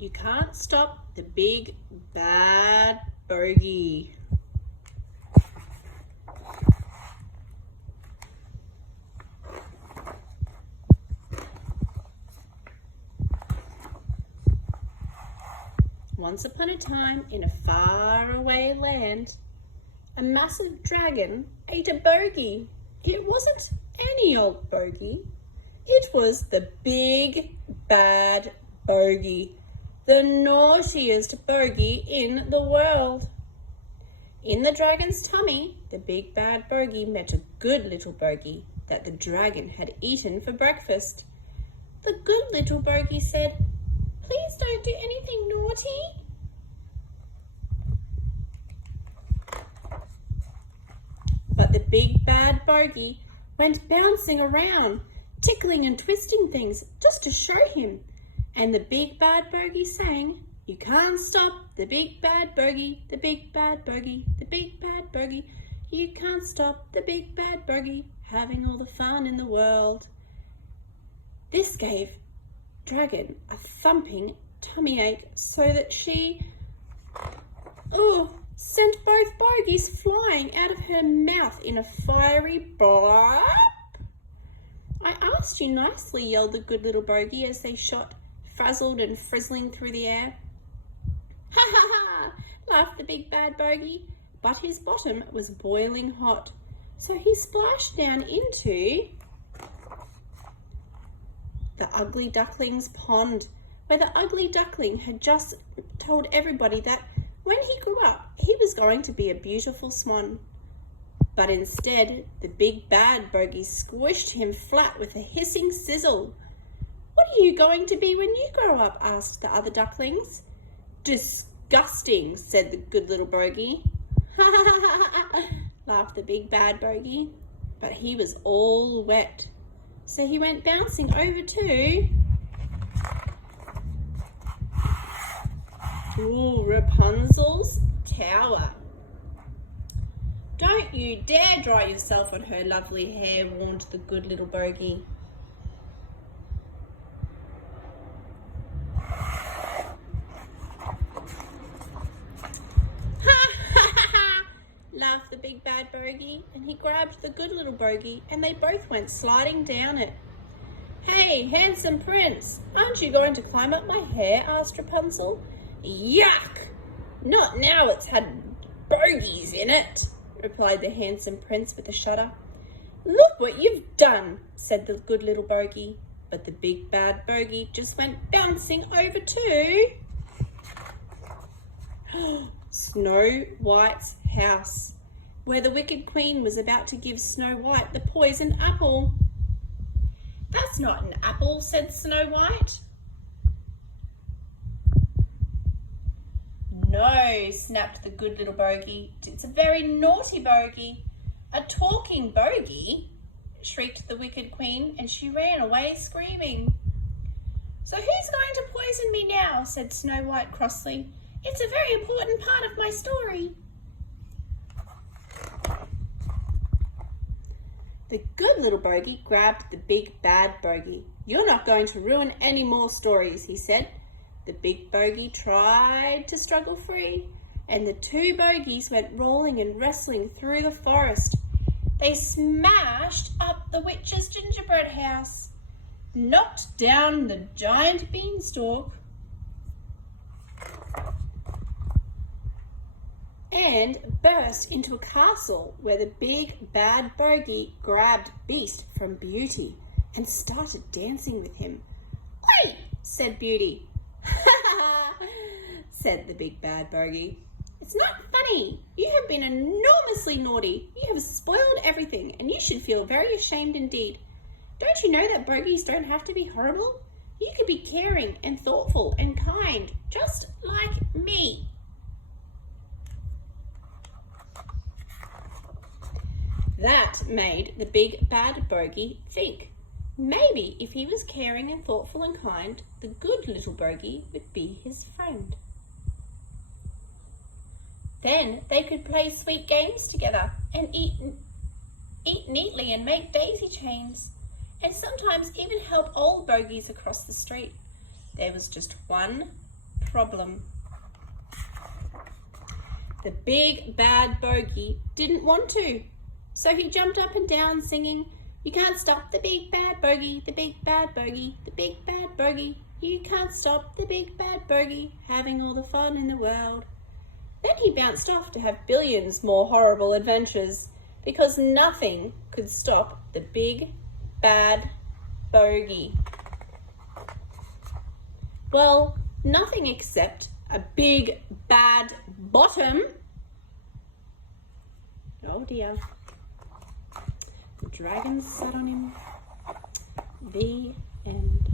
You can't stop the big bad bogey. Once upon a time, in a faraway land, a massive dragon ate a bogey. It wasn't any old bogey. It was the Big Bad Bogey, the naughtiest bogey in the world. In the dragon's tummy, the Big Bad Bogey met a good little bogey that the dragon had eaten for breakfast. The good little bogey said, "Please don't do anything naughty." But the Big Bad Bogey went bouncing around, tickling and twisting things just to show him. And the Big Bad Bogey sang, "You can't stop the Big Bad Bogey, the Big Bad Bogey, the Big Bad Bogey. You can't stop the Big Bad Bogey, having all the fun in the world." This gave Dragon a thumping tummy ache so that she sent both bogies flying out of her mouth in a fiery bop. "I asked you nicely," yelled the good little bogey as they shot, frazzled and frizzling through the air. "Ha ha ha!" laughed the Big Bad Bogey, but his bottom was boiling hot, so he splashed down into the Ugly Duckling's pond, where the Ugly Duckling had just told everybody that when he grew up, he was going to be a beautiful swan. But instead, the Big Bad Bogey squished him flat with a hissing sizzle. "What are you going to be when you grow up?" asked the other ducklings. "Disgusting," said the good little bogey. "Ha ha ha ha ha!" laughed the Big Bad Bogey, but he was all wet. So he went bouncing over to Rapunzel's tower. "Don't you dare dry yourself on her lovely hair," warned the good little bogey. Laughed the Big Bad Bogey, and he grabbed the good little bogey and they both went sliding down it. "Hey, handsome prince, aren't you going to climb up my hair?" asked Rapunzel. "Yuck! Not now it's had bogies in it," replied the handsome prince with a shudder. "Look what you've done," said the good little bogey, but the Big Bad Bogey just went bouncing over to Snow White's house, where the wicked queen was about to give Snow White the poisoned apple. "That's not an apple," said Snow White. "No," snapped the good little bogey. "It's a very naughty bogey." "A talking bogey?" shrieked the wicked queen, and she ran away screaming. "So who's going to poison me now?" said Snow White crossly. "It's a very important part of my story." The good little bogey grabbed the Big Bad Bogey. "You're not going to ruin any more stories," he said. The big bogey tried to struggle free, and the two bogies went rolling and wrestling through the forest. They smashed up the witch's gingerbread house, knocked down the giant beanstalk, and burst into a castle where the Big Bad Bogey grabbed Beast from Beauty and started dancing with him. "Wait," said Beauty. said the Big Bad Bogey. "It's not funny. You have been enormously naughty. You have spoiled everything, and you should feel very ashamed indeed. Don't you know that bogies don't have to be horrible? You could be caring and thoughtful and kind, just like me." That made the Big Bad Bogey think. Maybe if he was caring and thoughtful and kind, the good little bogey would be his friend. Then they could play sweet games together and eat neatly and make daisy chains, and sometimes even help old bogies across the street. There was just one problem. The Big Bad Bogey didn't want to, so he jumped up and down singing, "You can't stop the Big Bad Bogey, the Big Bad Bogey, the Big Bad Bogey. You can't stop the Big Bad Bogey, having all the fun in the world." Then he bounced off to have billions more horrible adventures, because nothing could stop the Big Bad Bogey. Well, nothing except a big bad bottom. Oh dear. The dragon sat on him. The end.